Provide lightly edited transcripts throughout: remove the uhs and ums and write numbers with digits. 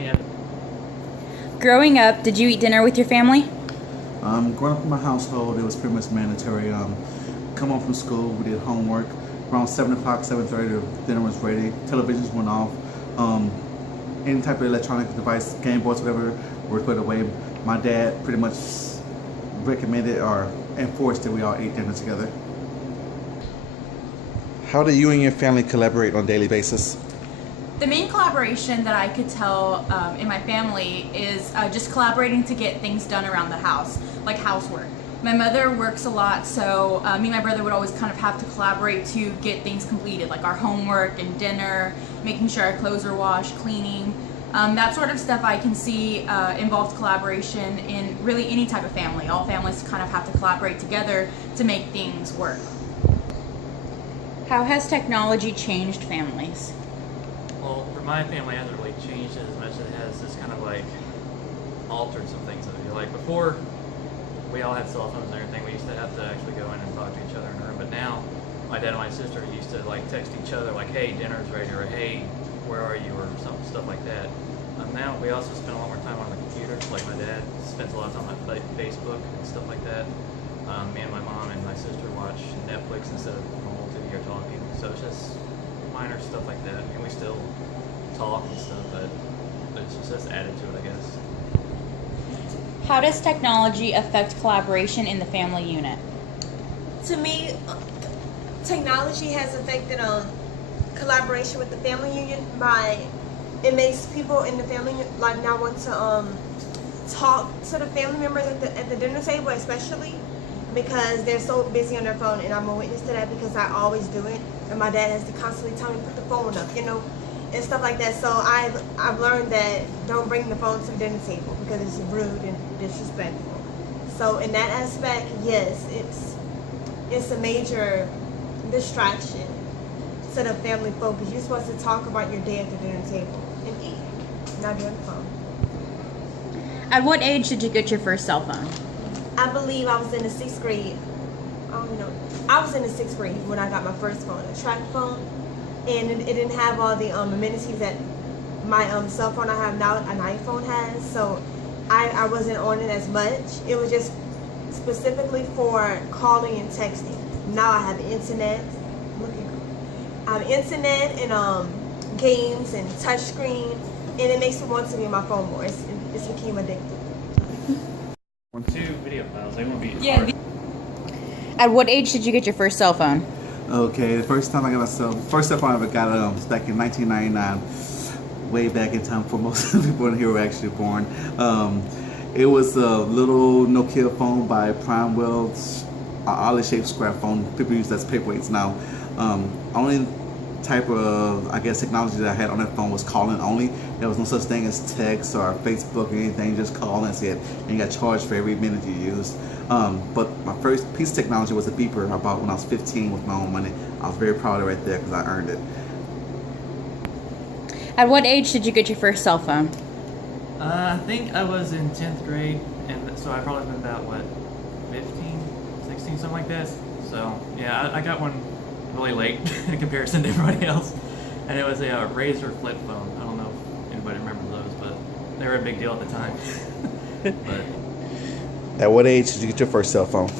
Yeah. Growing up, did you eat dinner with your family? Growing up in my household, it was pretty much mandatory. Come home from school, we did homework. Around 7 o'clock, 7:30, the dinner was ready. Televisions went off. Any type of electronic device, Game Boys, whatever, were put away. My dad pretty much recommended or enforced that we all eat dinner together. How do you and your family collaborate on a daily basis? The main collaboration that I could tell in my family is just collaborating to get things done around the house, like housework. My mother works a lot, so me and my brother would always kind of have to collaborate to get things completed, like our homework and dinner, making sure our clothes are washed, cleaning. That sort of stuff I can see involves collaboration in really any type of family. All families kind of have to collaborate together to make things work. How has technology changed families? Well, for my family, it hasn't really changed it as much as it has just kind of like altered some things. Like before, we all had cell phones and everything. We used to have to actually go in and talk to each other in the room. But now, my dad and my sister used to like text each other like, "Hey, dinner's ready," or "Hey, where are you?" or some stuff like that. Now we also spend a lot more time on the computer. Like my dad spends a lot of time on Facebook and stuff like that. Me and my mom and my sister watch Netflix instead of normal TV or talking. So it's just minor stuff like that. And we still talk and stuff, but it's just added to it, I guess. How does technology affect collaboration in the family unit? To me, technology has affected collaboration with the family union by it makes people in the family like now want to talk to the family members at the dinner table, especially because they're so busy on their phone, and I'm a witness to that because I always do it, and my dad has to constantly tell me put the phone up, and stuff like that. So I've learned that don't bring the phone to the dinner table because it's rude and disrespectful. So in that aspect, yes, it's a major distraction to the family focus. You're supposed to talk about your day at the dinner table and eat, not be on the phone. At what age did you get your first cell phone? I believe I was in the 6th grade. I don't know. I was in the 6th grade when I got my first phone, a track phone, and it didn't have all the amenities that my cell phone I have now, an iPhone has. So I wasn't on it as much. It was just specifically for calling and texting. Now I have internet. Look at I have internet and games and touchscreen, and it makes me want to be on my phone more. It's became addictive. 2 video files, they won't be Yeah. At what age did you get your first cell phone? Okay, the first time I got first cell phone I ever got was back in 1999, way back in time before most people in here were actually born. It was a little Nokia phone by Primewell, oddly shaped square phone. People use that as paperweights now. Only type of, I guess, technology that I had on that phone was calling only. There was no such thing as text or Facebook or anything, just call and that's it. And you got charged for every minute you used. But my first piece of technology was a beeper I bought when I was 15 with my own money. I was very proud of it right there because I earned it. At what age did you get your first cell phone? I think I was in 10th grade, and so I've probably been about, 15, 16, something like that. So, yeah, I got one really late in comparison to everybody else. And it was a Razr flip phone. I don't know if anybody remembers those, but they were a big deal at the time. But At what age did you get your first cell phone?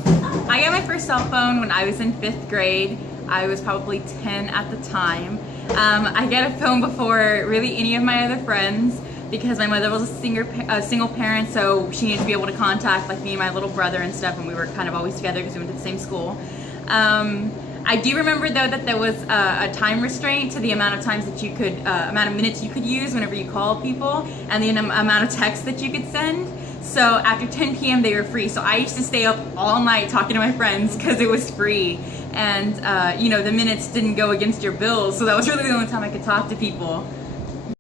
I got my first cell phone when I was in 5th grade. I was probably 10 at the time. I got a phone before really any of my other friends because my mother was a single parent, so she needed to be able to contact like me and my little brother and stuff, and we were kind of always together because we went to the same school. I do remember though that there was a time restraint to the amount of times that you could, amount of minutes you could use whenever you call people, and the amount of text that you could send. So after 10 p.m. they were free. So I used to stay up all night talking to my friends because it was free, and the minutes didn't go against your bills. So that was really the only time I could talk to people.